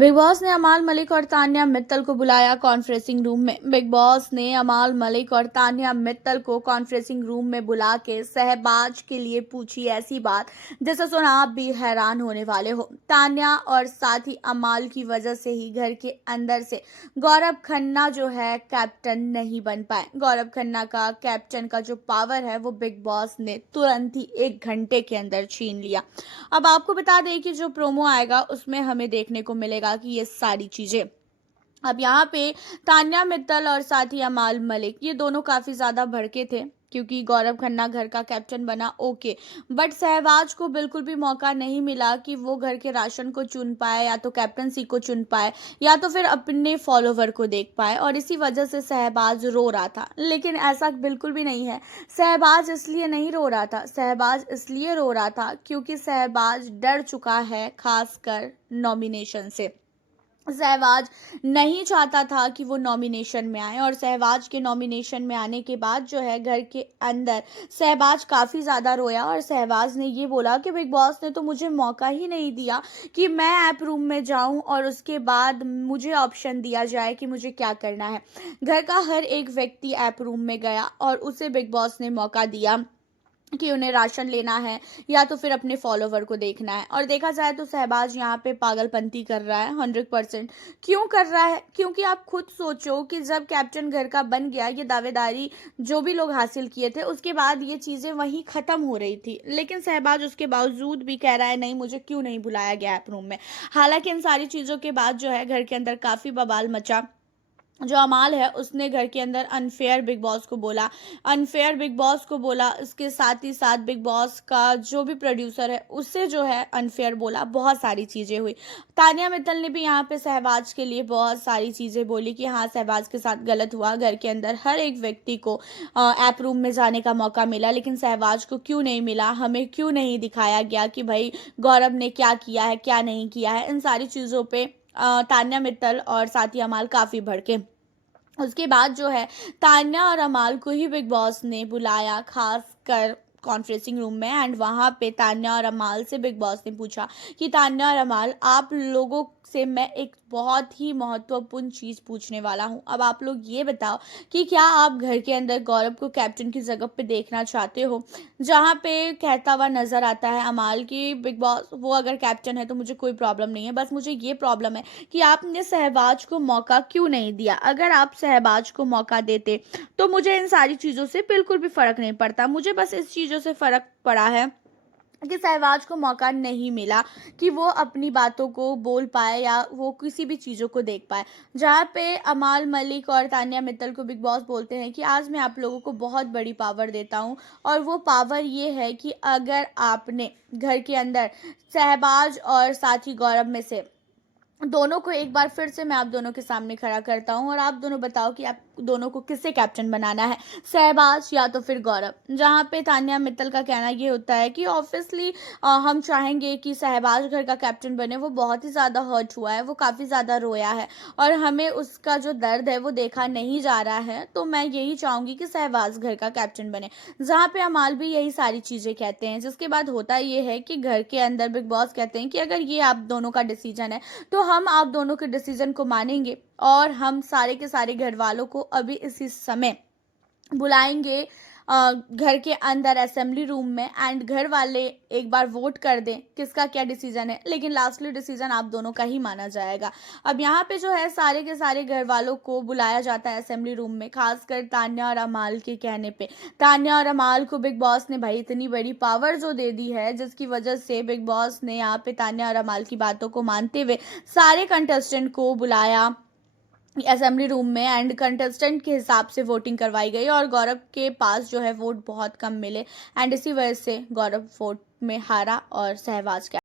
Big boss ने अमाल मलिक और तान्या मित्तल को बुलाया कॉन्फ्रेंसिंग रूम में। बिग बॉस ने अमाल मलिक और तान्या मित्तल को कॉन्फ्रेंसिंग रूम में बुला के सहबाज के लिए पूछी ऐसी बात जिसे सुन आप भी हैरान होने वाले हो। तान्या और साथ ही अमाल की वजह से ही घर के अंदर से गौरव खन्ना जो है कैप्टन नहीं बन पाए। गौरव खन्ना का कैप्टन का जो पावर है वो बिग बॉस ने तुरंत ही 1 घंटे के अंदर छीन लिया। अब आपको बता दें कि जो प्रोमो आएगा उसमें हमें देखने को मिलेगा कि ये सारी चीजें अब यहाँ पे तान्या मित्तल और साथ ही अमाल मलिक ये दोनों काफी ज्यादा भड़के थे क्योंकि गौरव खन्ना घर का कैप्टन बना। ओके, बट सहवाज को बिल्कुल भी मौका नहीं मिला कि वो घर के राशन को चुन पाए या तो कैप्टनसी को चुन पाए या तो फिर अपने फॉलोवर को देख पाए, और इसी वजह से सहबाज रो रहा था। लेकिन ऐसा बिल्कुल भी नहीं है। सहबाज इसलिए नहीं रो रहा था, सहबाज इसलिए रो रहा था क्योंकि सहबाज डर चुका है खासकर नॉमिनेशन से। सहवाज नहीं चाहता था कि वो नॉमिनेशन में आए, और सहवाज के नॉमिनेशन में आने के बाद जो है घर के अंदर सहवाज काफ़ी ज़्यादा रोया और सहवाज ने ये बोला कि बिग बॉस ने तो मुझे मौका ही नहीं दिया कि मैं ऐप रूम में जाऊं और उसके बाद मुझे ऑप्शन दिया जाए कि मुझे क्या करना है। घर का हर एक व्यक्ति ऐप रूम में गया और उसे बिग बॉस ने मौका दिया कि उन्हें राशन लेना है या तो फिर अपने फॉलोवर को देखना है। और देखा जाए तो सहबाज यहाँ पे पागलपंती कर रहा है 100%। क्यों कर रहा है? क्योंकि आप खुद सोचो कि जब कैप्टन घर का बन गया, ये दावेदारी जो भी लोग हासिल किए थे उसके बाद ये चीज़ें वहीं ख़त्म हो रही थी, लेकिन सहबाज उसके बावजूद भी कह रहा है नहीं, मुझे क्यों नहीं बुलाया गया ऐप रूम में। हालांकि इन सारी चीज़ों के बाद जो है घर के अंदर काफ़ी बवाल मचा। जो अमाल है उसने घर के अंदर अनफेयर बिग बॉस को बोला, अनफेयर बिग बॉस को बोला। इसके साथ ही साथ बिग बॉस का जो भी प्रोड्यूसर है उससे जो है अनफेयर बोला। बहुत सारी चीज़ें हुई। तान्या मित्तल ने भी यहाँ पे सहबाज के लिए बहुत सारी चीज़ें बोली कि हाँ, सहबाज के साथ गलत हुआ। घर के अंदर हर एक व्यक्ति को ऐप रूम में जाने का मौका मिला, लेकिन सहबाज को क्यों नहीं मिला? हमें क्यों नहीं दिखाया गया कि भाई गौरव ने क्या किया है, क्या नहीं किया है? इन सारी चीज़ों पे तान्या मित्तल और साथ ही अमाल काफ़ी भड़के। उसके बाद जो है तान्या और अमाल को ही बिग बॉस ने बुलाया खास कर कॉन्फ्रेंसिंग रूम में, एंड वहाँ पे तान्या और अमाल से बिग बॉस ने पूछा कि तान्या और अमाल, आप लोगों से मैं एक बहुत ही महत्वपूर्ण चीज़ पूछने वाला हूँ। अब आप लोग ये बताओ कि क्या आप घर के अंदर गौरव को कैप्टन की जगह पे देखना चाहते हो? जहाँ पे कहता हुआ नज़र आता है अमाल की बिग बॉस वो अगर कैप्टन है तो मुझे कोई प्रॉब्लम नहीं है, बस मुझे ये प्रॉब्लम है कि आपने सहबाज को मौका क्यों नहीं दिया। अगर आप सहबाज को मौका देते तो मुझे इन सारी चीज़ों से बिल्कुल भी फ़र्क नहीं पड़ता। मुझे बस इस चीज़ों से फ़र्क पड़ा है कि सहवाज को मौका नहीं मिला कि वो अपनी बातों को बोल पाए या वो किसी भी चीज़ों को देख पाए। जहाँ पे अमाल मलिक और तान्या मित्तल को बिग बॉस बोलते हैं कि आज मैं आप लोगों को बहुत बड़ी पावर देता हूँ, और वो पावर ये है कि अगर आपने घर के अंदर सहबाज और साथ ही गौरव में से दोनों को एक बार फिर से मैं आप दोनों के सामने खड़ा करता हूं और आप दोनों बताओ कि आप दोनों को किससे कैप्टन बनाना है, सहबाज या तो फिर गौरव। जहां पे तान्या मित्तल का कहना ये होता है कि ऑब्वियसली हम चाहेंगे कि सहबाज घर का कैप्टन बने। वो बहुत ही ज़्यादा हर्ट हुआ है, वो काफ़ी ज़्यादा रोया है और हमें उसका जो दर्द है वो देखा नहीं जा रहा है, तो मैं यही चाहूँगी कि सहबाज घर का कैप्टन बने। जहाँ पे अमाल भी यही सारी चीज़ें कहते हैं। जिसके बाद होता ये है कि घर के अंदर बिग बॉस कहते हैं कि अगर ये आप दोनों का डिसीजन है तो हम आप दोनों के डिसीजन को मानेंगे और हम सारे के सारे घर वालों को अभी इसी समय बुलाएंगे घर के अंदर असेंबली रूम में, एंड घर वाले एक बार वोट कर दें किसका क्या डिसीजन है, लेकिन लास्टली डिसीजन आप दोनों का ही माना जाएगा। अब यहाँ पे जो है सारे के सारे घर वालों को बुलाया जाता है असेंबली रूम में, खासकर तान्या और अमाल के कहने पे। तान्या और अमाल को बिग बॉस ने भाई इतनी बड़ी पावर जो दे दी है, जिसकी वजह से बिग बॉस ने यहाँ पे तान्या और अमाल की बातों को मानते हुए सारे कंटेस्टेंट को बुलाया असेंबली रूम में, एंड कंटेस्टेंट के हिसाब से वोटिंग करवाई गई और गौरव के पास जो है वोट बहुत कम मिले, एंड इसी वजह से गौरव वोट में हारा और सहवाज